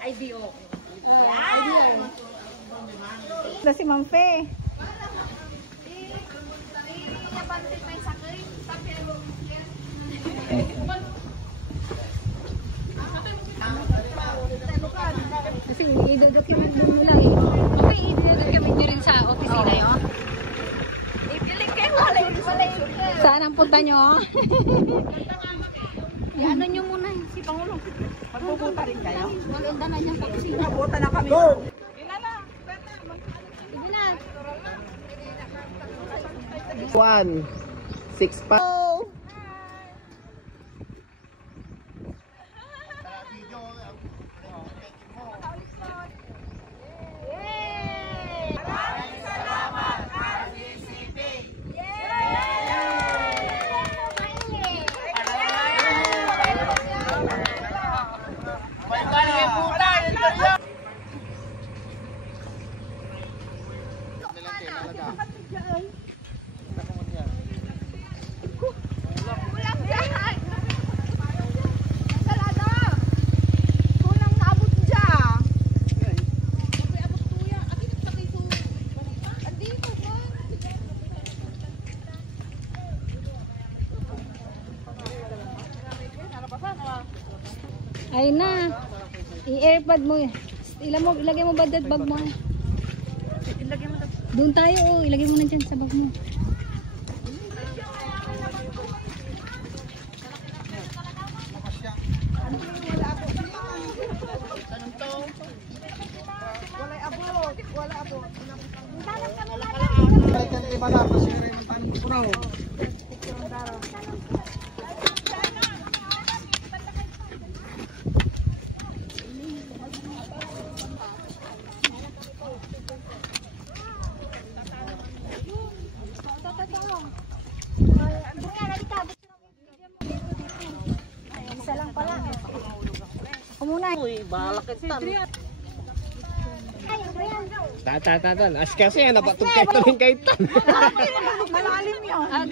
Ay, di okay. Yan! Ito si Ma'am Fe. Kasi i-document mo lang eh. Okay, i-document nyo rin sa opisina yun. Ipiling kayo, wala yun. Saan ang punta nyo? Ano nyo muna si Pangulo. Magpupunta rin kayo. Maganda na niyang opisina. Magpupunta na kami. Sige na. 1, 6 pa. Ay na. I-airpod mo. Ilagay mo ba that bag mo? Ilagay mo. Doon tayo, oh. Ilagay mo na dyan sa bag mo. Isa lang pala. Ako muna. Uy, balakit tan. Ay, Tatan. As kasi yan, napatog kayo tuloy kayo tan. malalim yun.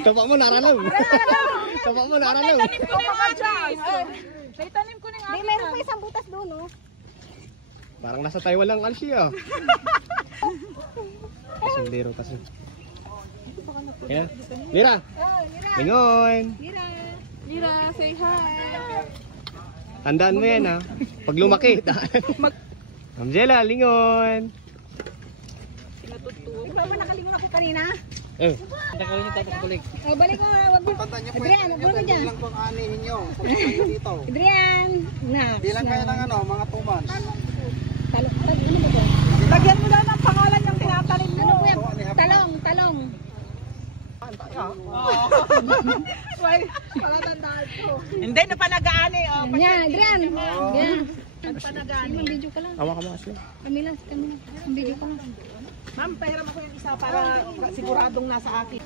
Tapak mo naralam. Tapak mo naralam. Tanim ko na nga. May meron pa isang butas doon, oh. Parang nasa Taiwan lang Alsi ah. Sundero kasi. Kaya, Mira. Lingon. Mira, say hi. Tandaan mo yan ah. Pag lumaki. Ma'am Jella, lingon. Ikaw ba nakalingon ako kanina? Takawin niyo tayo balik. Oh, balik mo. Wag mo. Tandaan niyo po Adrian, yung wag mo dyan. lang pang anihin niyo. Pupunta niyo dito. Adrian. Na. Bilang kayo ng mga 2 months. Ano ba ito? Lagyan mo lang ng pangalan yung tinatanim mo. Ano po yan? Talong. Why? Palatandaan ko. Hindi, na pa nag-aani. Yan, Adrian. Yan. Nagpanagani. Sige, video ka lang. Tawa ka mo Ashley. Camila. Ang video ka lang. Ma'am, pahiram ako yung isa para siguradong nasa akin.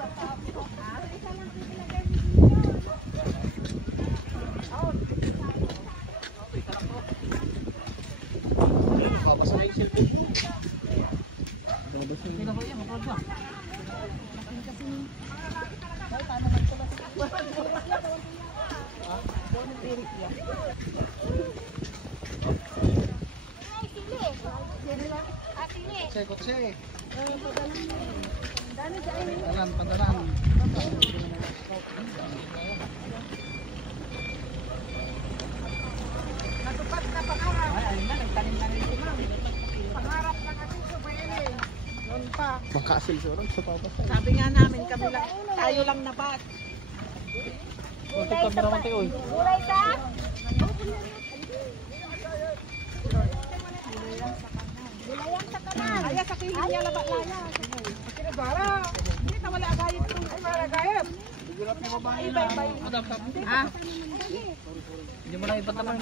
Kotse. Padalan. Natupad na pangarap. Ay, nagtanim na rin si ma'am. Pangarap ng ating subayili. Noon pa. Makasil sorong sa papas. Sabi nga namin, kami lang, tayo lang nabat. Untuk kamera mati oy. Gulay ka? Gulayang sa kanan. Aya sa kilid niya labat laya. Sinagara. Hindi na wala agayip itong agayip. Ibay-bay. Ah? Hindi mo na ipat naman.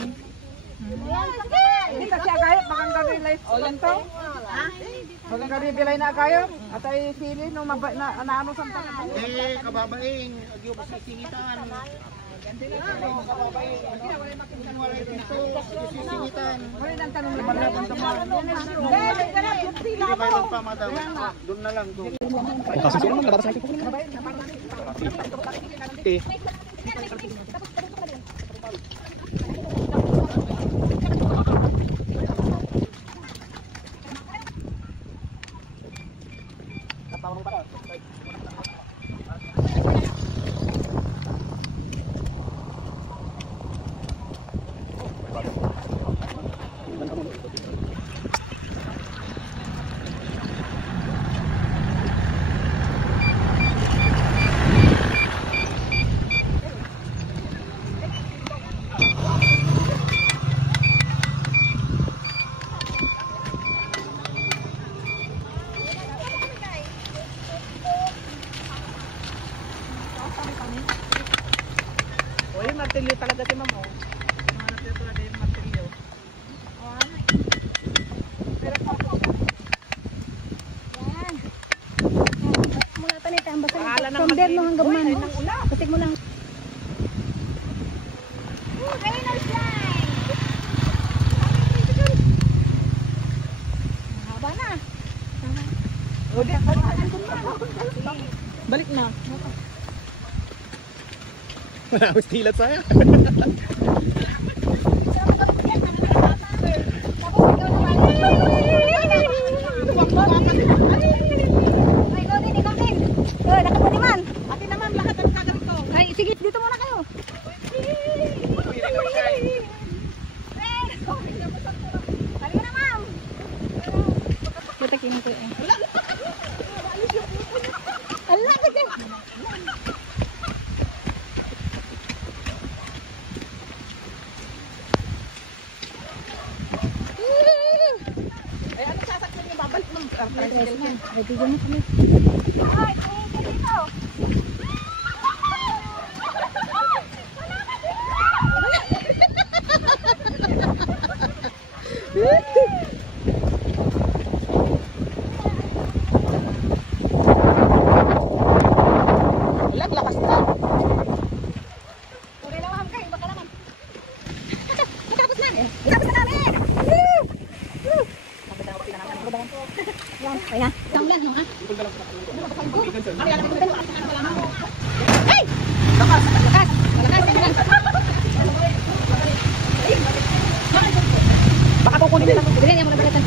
Hindi kasi agayip, bakang ka-realize ko lang to. Bakang ka-realize na agayip. At ay sili, no, na ano sa tangan. Kababaing. Agyo pa sa singitan. pa, madam. Doon na lang, doon. Martilyo talaga si Mamo. Martilyo talaga yung martilyo. Yan. Mula tanita ang basa. From there no hanggang man. Patik mo lang. Haba na. Balik na. Wala akong stilat sa'yo. Ay, sige, dito muna kayo. Halika na, ma'am. Putakin ko eh. Allah, kasi. Ay, ano sasakyan niyo? Babalik mo. Tricycle niya. Ay, bigyan mo kami. Ay, dito. Walang lakas na. Okay lang, ma'am. Kayo, baka naman. Matapos na. Matapos na namin. Yan, kaya. Isang ulan, no, ha? Ay! Lakas! Lakas! Malakas! Baka kukunin nila. Bilhin niya mo na balatan.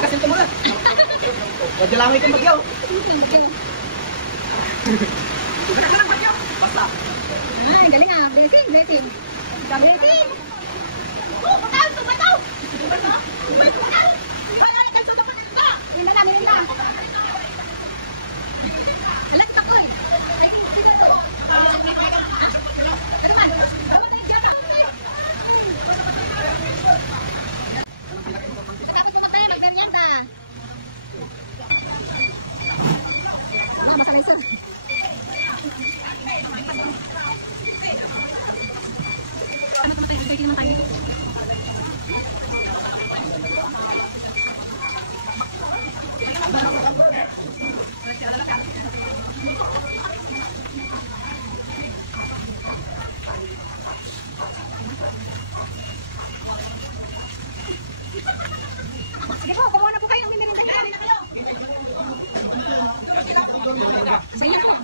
Kasi tumula. Wag lang ikon magyaw. Basta. Ay, galing ah. Blessing, blessing. Blessing. Hinda namin, hinda. Alat na ko eh. Tapos tumatay, magganyan ka. Masalay sir. Ano tumatay? Pwede naman tayo. Sige po, kumuha na po kayo. Mimirinda niyo. Sa iyo po.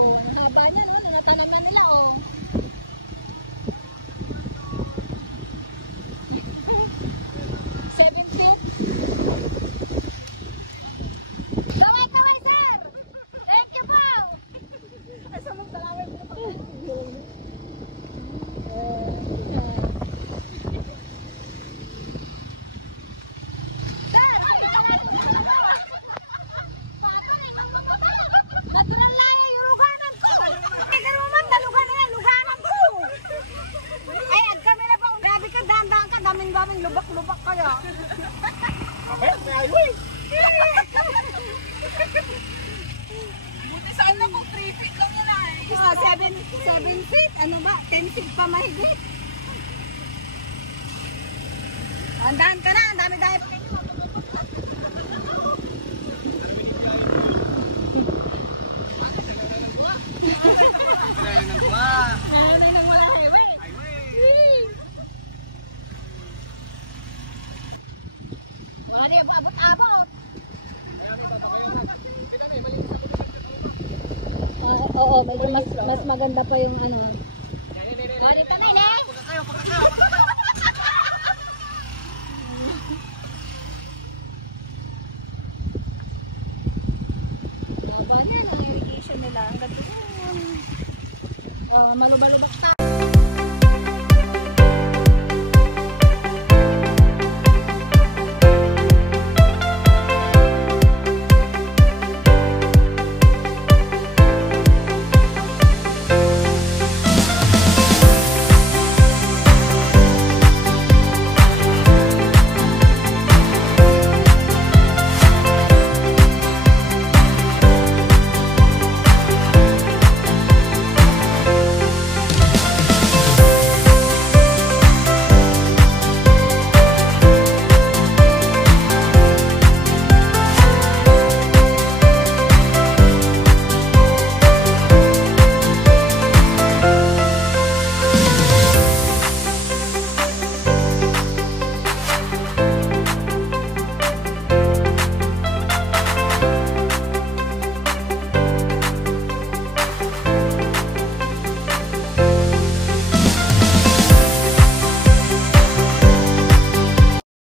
Oh, ang haba niya, no? Tinatanong na nila, oh. Seven feet. Taway, sir! Thank you po! Asa mong salamat mo pa? Daming lubak-lubak kaya. Buti sa alam mo, 3 feet lang nila eh. 7 feet, ano ba? 10 feet pa mahigit. Andahan ka na, ang dami-dami. Nanay nang wala highway. Wala yung abot-abot. Oo, mas maganda pa yung ano. Wala pa na eh. Haba niya, ang irrigation nila. Ang ganda. Malubak-lubak